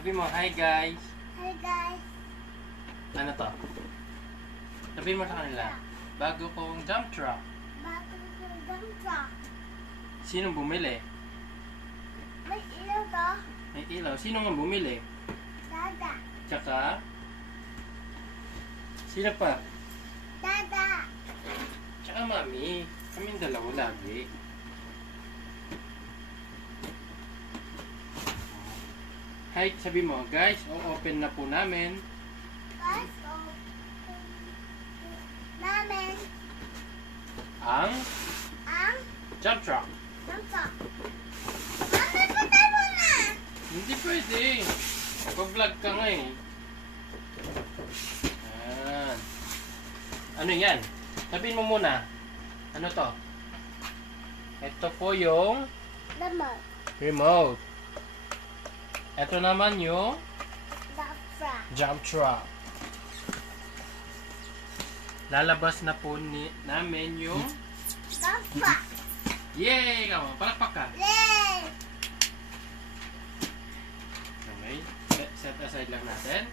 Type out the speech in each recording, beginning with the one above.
Sabi mo, hi guys. Hi guys. Ano to? Sabi mo sa kanila, bago kong dump truck. Bago ko dump truck. Sinong bumili? May ilaw to. May ilaw. Sino nga bumili? Dada. Tsaka, sino pa? Dada. Tsaka mami. Kaming dalawa lagi. Hi, sabi mo, guys, open na po namin. Guys, namin Ang ang dump truck. dump truck. Mami, patay mo na. Hindi pwede. Pag-vlog ka nga eh. Ayan. Ano yan? Sabihin mo muna. Ano to? Ito po yung Lemon. remote. Ito naman yung Dump truck. jump truck. Lalabas na po namin yung Dump truck. yay! Kamo, palakpak ka. Yay! Okay. Set aside lang natin.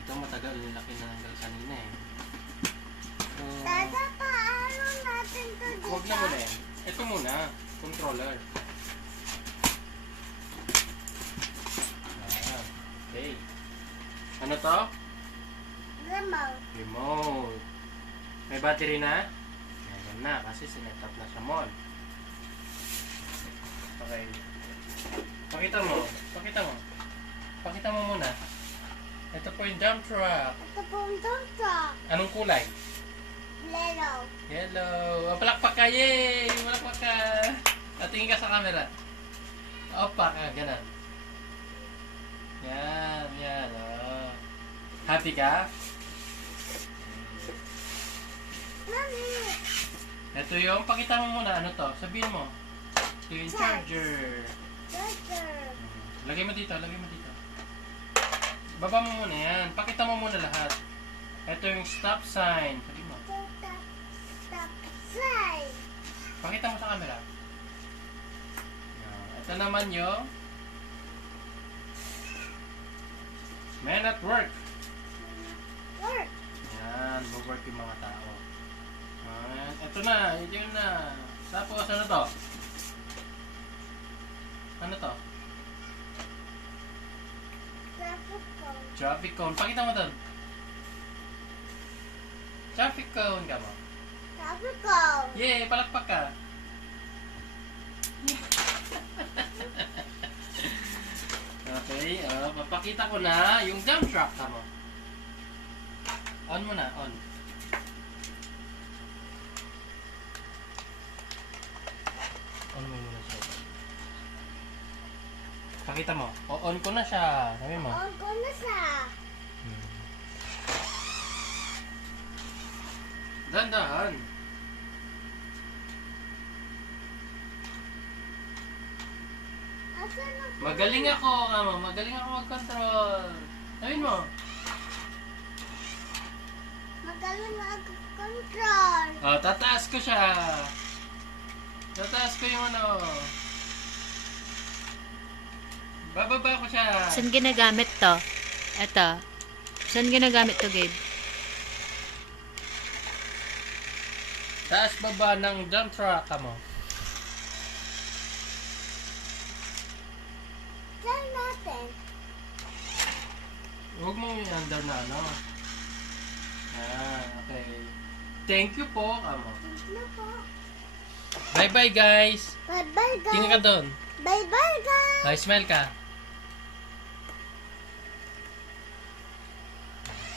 Ito matagal. Laki na ng kanina eh. So, Dada, paano natin to dito? huwag na muna eh. Ito muna. Controller. Ah, okay. Ano to? Remote. Remote. May battery na? Meron na kasi sinet up na sa mall. Okay. Pakita mo. Pakita mo. Pakita mo muna. Ito po yung dump truck. Ito po ang dump truck. Anong kulay? Yellow. Yellow. Oh, palakpak ka. Yay! Palakpak ka. Tingin ka sa camera. Opa ka. Ganun. Yan. Yan. Oh. Happy ka? Mami. Ito yung, pakita mo muna, ano to? Sabihin mo. Ito yung charger. Charger. Lagay mo dito, lagay mo dito. Baba mo muna yan. Pakita mo muna lahat. Ito yung stop sign. Sabi mo. Stop sign. Pakita mo sa camera. Yan. Ito naman yung Men at Work. Work. Yan, mag-work yung mga tao. Yan. Ito na, yun na. Tapos, ano to? Ano to? Traffic cone. Traffic cone. Pakita mo doon. Traffic cone ka mo. Traffic cone. Yay! Palakpak ka. Okay, papakita ko na yung dump truck ka mo. On mo na, on. On mo muna siya. Pakita mo. O-on ko na siya. Sabi mo. On ko na siya. Dahan-dahan. Asan ang Magaling ako, kamo. Magaling ako mag-control. Sabihin mo. magaling mag-control. Tataas ko siya. Tataas ko yung ano. Bababa ko siya. Saan ginagamit to? Ito. Saan ginagamit to, Gabe? Taas baba ng dump truck mo. Try natin. Huwag mo yung under na ano. Okay. Thank you po, kamo. Ano po? Bye-bye, guys. Bye-bye, guys. Tingin ka doon. Bye-bye, guys. Smile ka.